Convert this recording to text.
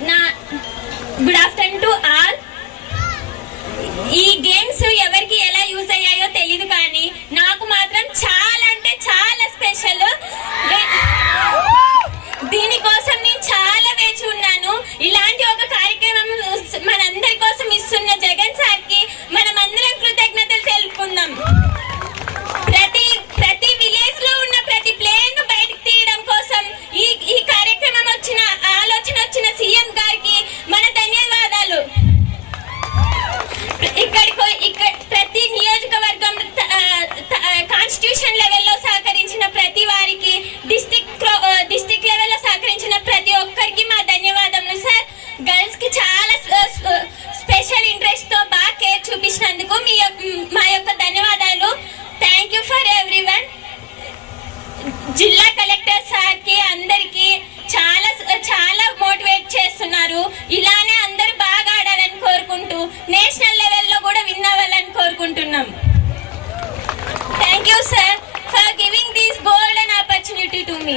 నా good afternoon to all. ఈ games ఎవరికి ఎలా యూజ్ అయ్యాయో తెలియదు కానీ నాకు మాత్రం చాలా అంటే చాలా స్పెషల్. ఇక్కడికి ఇక్కడ ప్రతి నియోజకవర్గం కాన్స్టిట్యూషన్ లెవెల్లో సహకరించిన ప్రతి వారికి డిస్టిక్ డిస్టిక్ లెవెల్లో సహకరించిన ప్రతి ఒక్కరికి మా ధన్యవాదములు సార్ గర్ల్స్ చాలా స్పెషల్ ఇంట్రెస్ట్ బాగా కేర్ చూపించినందుకు మీ మా యొక్క ధన్యవాదాలు. థ్యాంక్ యూ ఫర్ ఎవ్రీవన్ జిల్లా కలెక్టర్ సార్కి చాలా చాలా మోటివేట్ చేస్తున్నారు. ఇలానే అందరూ బాగా ఆడాలని కోరుకుంటూ నేషనల్ కోరుకుంటున్నాం thank you sir for giving this golden opportunity to me